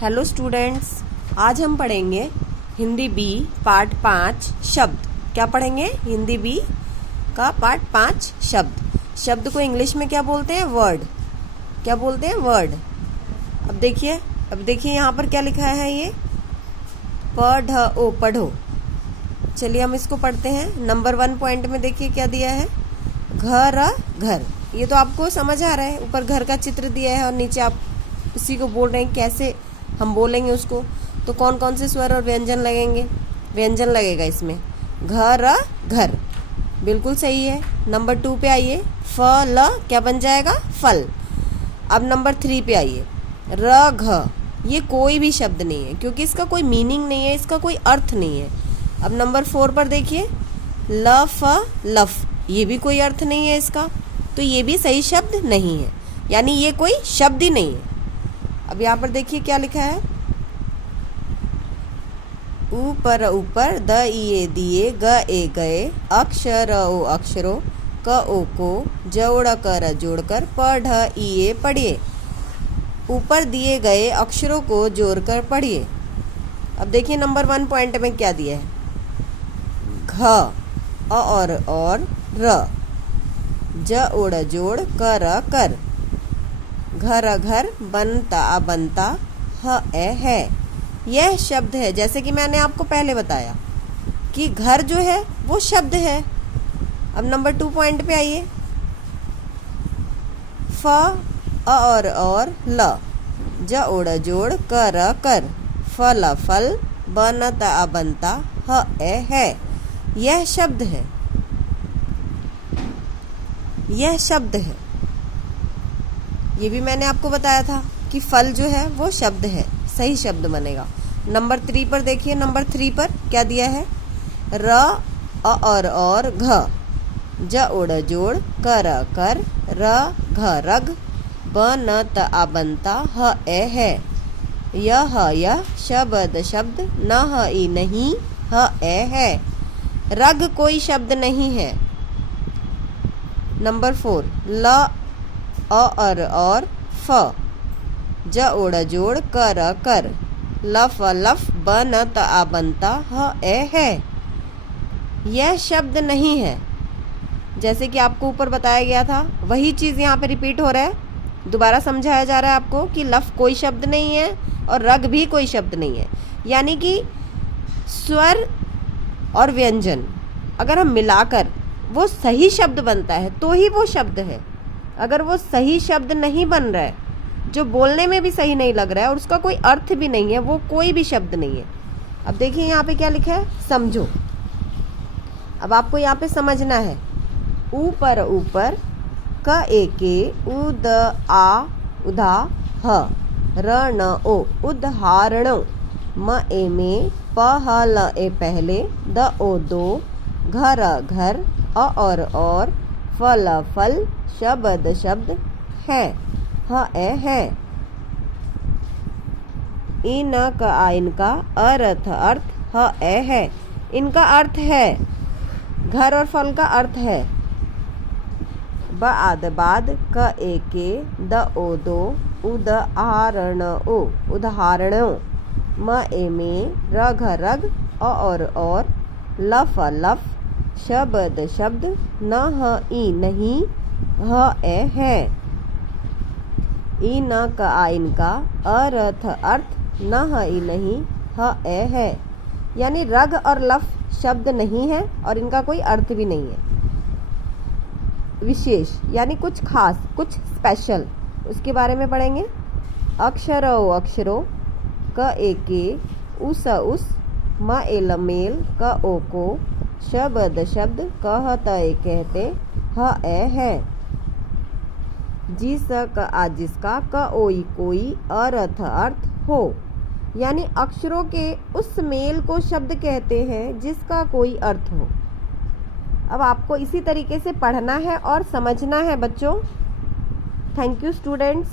Hello students, आज हम पढ़ेंगे हिंदी बी पार्ट 5 शब्द। क्या पढ़ेंगे? हिंदी बी का पार्ट 5 शब्द। शब्द को इंग्लिश में क्या बोलते हैं? वर्ड। क्या बोलते हैं? वर्ड। अब देखिए यहाँ पर क्या लिखा है, ये पढ़ो, पढ़ो। चलिए हम इसको पढ़ते हैं। नंबर 1 पॉइंट में देखिए क्या दिया है, घर। घर, ये तो आपको समझ आ रहा है। ऊपर घर का चित्र दिया है और नीचे आप उसी को बोल रहे हैं कैसे हम बोलेंगे उसको। तो कौन कौन से स्वर और व्यंजन लगेंगे? व्यंजन लगेगा इसमें। घर, घर, बिल्कुल सही है। नंबर 2 पे आइए, फल, क्या बन जाएगा? फल। अब नंबर 3 पे आइए, रघ। ये कोई भी शब्द नहीं है क्योंकि इसका कोई मीनिंग नहीं है, इसका कोई अर्थ नहीं है। अब नंबर 4 पर देखिए, लफ, लफ, ये भी कोई अर्थ नहीं है इसका, तो ये भी सही शब्द नहीं है, यानी ये कोई शब्द ही नहीं है। अब यहाँ पर देखिए क्या लिखा है, ऊपर, ऊपर, द इए दिए, ग ए गए, अक्षर ओ अक्षरों, क ओ को, जोड़ कर जोड़कर, पढ़ इए पढ़िए। ऊपर दिए गए अक्षरों को जोड़कर पढ़िए। अब देखिए नंबर 1 पॉइंट में क्या दिया है, घ, और र, ज ओड़ जोड़, कर कर, घर घर, बनता बनता, ह ए है। यह शब्द है, जैसे कि मैंने आपको पहले बताया कि घर जो है वो शब्द है। अब नंबर 2 पॉइंट पे आइए, फ, और ल, ज ओड़ जोड़, कर कर, फल फल, बनता बनता, ह ए है। यह शब्द है, यह शब्द है। ये भी मैंने आपको बताया था कि फल जो है वो शब्द है, सही शब्द बनेगा। नंबर 3 पर देखिए, नंबर 3 पर क्या दिया है, र, और घ, ज ओड़ जोड़, कर कर, र घ रग, बनता बनता, ह ए है। यह शब्द शब्द, न ई नहीं, ह ए है। रग कोई शब्द नहीं है। नंबर 4, ल, और फ, ज ओड़ जोड़, कर कर, लफ लफ, बनता बनता, ह ए है। यह शब्द नहीं है। जैसे कि आपको ऊपर बताया गया था वही चीज़ यहाँ पे रिपीट हो रहा है। दोबारा समझाया जा रहा है आपको कि लफ कोई शब्द नहीं है और रग भी कोई शब्द नहीं है, यानी कि स्वर और व्यंजन अगर हम मिलाकर वो सही शब्द बनता है तो ही वो शब्द है। अगर वो सही शब्द नहीं बन रहा है, जो बोलने में भी सही नहीं लग रहा है और उसका कोई अर्थ भी नहीं है, वो कोई भी शब्द नहीं है। अब देखिए यहाँ पे क्या लिखा है, समझो। अब आपको यहाँ पे समझना है, ऊपर ऊपर, क ए के, उद आ उधा, ह, र न ओ, उदाहरणों, म ए में, प ह ल ए पहले, द ओ दो, घर घर, और, फल फल, शब्द शब्द, है, ह ए है। इन का इनका, अर्थ अर्थ, ह ए है। इनका अर्थ है, घर और फल का अर्थ है। बाद बाद, क ए के, द ओ दो, उदाहरण ओ, उदाहरणों, म ए में, रघ रग, और, लफ लफ, शब्द शब्द, न ह ई नहीं, ह ए है। ई न का इनका, अर्थ अर्थ, न ह ई नहीं, ह ए है। यानी रग और लफ शब्द नहीं है और इनका कोई अर्थ भी नहीं है। विशेष यानी कुछ खास, कुछ स्पेशल, उसके बारे में पढ़ेंगे। अक्षरो अक्षरों, क ए के, उस, म ए ल मेल, क ओ को, शब्द शब्द, कहत ए कहते, ह ए है। जिस का आ जिसका, क ओई कोई, अर्थ अर्थ, हो। यानी अक्षरों के उस मेल को शब्द कहते हैं जिसका कोई अर्थ हो। अब आपको इसी तरीके से पढ़ना है और समझना है बच्चों। Thank you students.